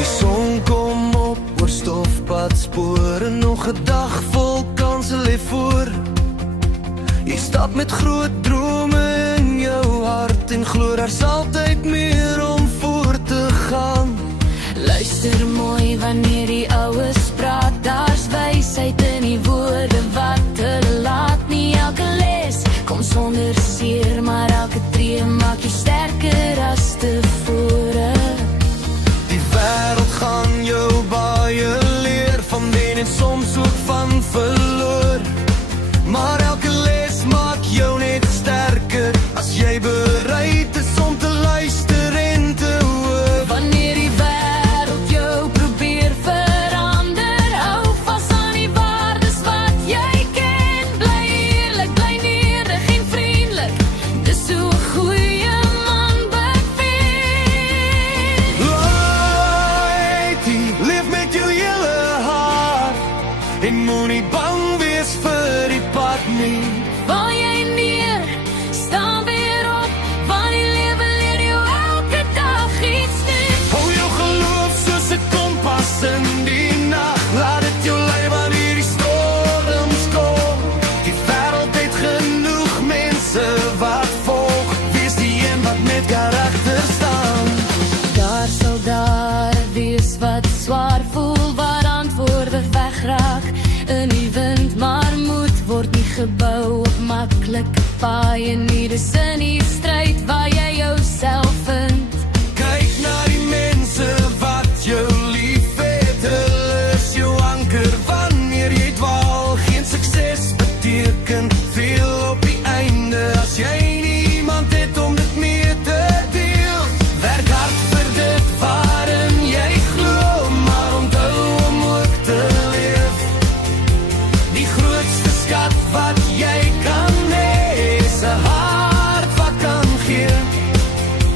Die son kom op oor stofpadspore, nog 'n dag vol kanse lê voor. Jy stap met groot drome in jou hart en glo daar's altyd meer om voor te gaan. Luister mooi wanneer die oues praat, daar's wysheid in die woorde wat hulle laat. Nie elke les kom sonder seer, maar elke tree maak jy sterker as tevore. Die wêreld gaan jou baie leer, van wen en soms ook van verloor. Maar elke les maak jou net sterker, as jy bereid is om te luister en te hoor. Wanneer die wêreld jou probeer verander, hou vas aan die waardes wat jy ken. Bly eerlik, bly nederig en vriendelik, dis hoe 'n goeie man bevind. Laitie, leef met jou hele hart, en moenie bang wees vir die pad nie. Val jy neer, staan weer op, want die lewe leer jou elke dag iets nuuts. Hou jou geloof soos 'n kompas in die nag, laat dit jou lei wanneer die storms kom. Die wêreld het genoeg mense wat volg, wees die een wat met karakter staan. Daar sal daar wees wat swaar voel, waar antwoorde wegraak in die wind, maar moed word nie gebou op maklike paaie nie, dis in die stryd waar jy jouself vind. Kyk na die mense wat jou lief het, hulle is jou anker wanneer jy dwaal. Geen sukses beteken veel op die einde, as jy nie iemand het om dit mee te deel. Werk hard vir dit waarin jy glo, maar onthou om ook te leef. Die grootste skat wat jy kan hê, is 'n hart wat kan gee.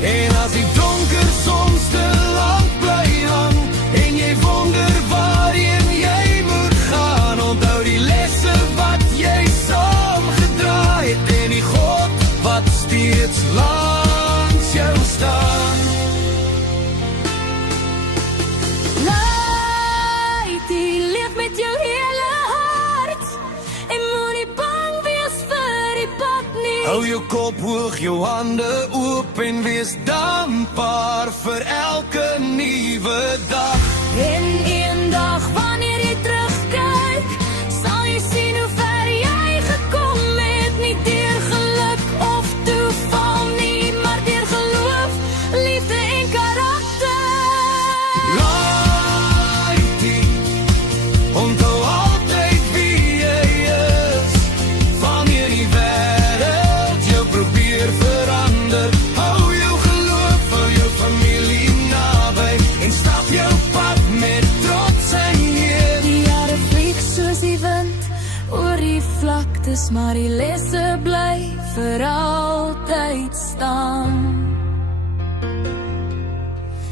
En as die donker soms te lank bly hang, en jy wonder waarheen jy moet gaan, onthou die lesse wat jy saam gedra het, en die God wat steeds langs jou staan. Laitie, leef met jou hele hart, en moenie bang wees vir die pad nie. Hou jou kop hoog, jou hande oop, en wees dankbaar vir elke nuwe dag. En eendag wanneer jy terugkyk, sal jy sien hoe ver jy gekom het, nie deur geluk of toeval nie, maar deur geloof, liefde en karakter. Laitie, onthou altyd wie jy is, wanneer die wêreld jou probeer verander. Hou jou geloof vir jou familie naby, en stap jou pad met trots en eer. Die jare vlieg soos die wind oor die vlaktes, maar die lesse bly vir altyd staan.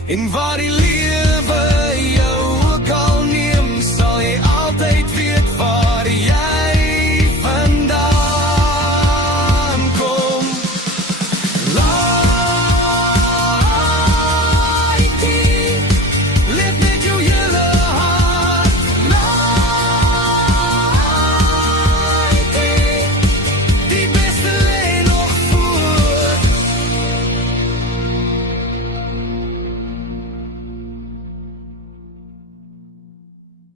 En waar die lewe